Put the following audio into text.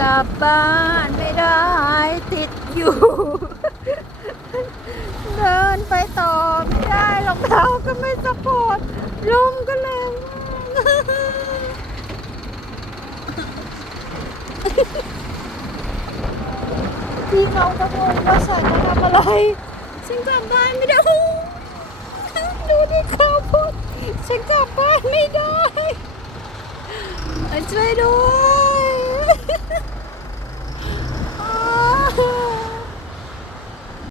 กลับบ้านไม่ได้ติดอยู่ เดินไปต่อไม่ได้รองเท้าก็ไม่สปอร์ตลมก็แรงมาก พี่เขาก็งงว่าฉันจะทำอะไรฉันกลับบ้านไม่ได้ ดูดิเขาพูดฉันกลับบ้านไม่ได้ช่วยด้ว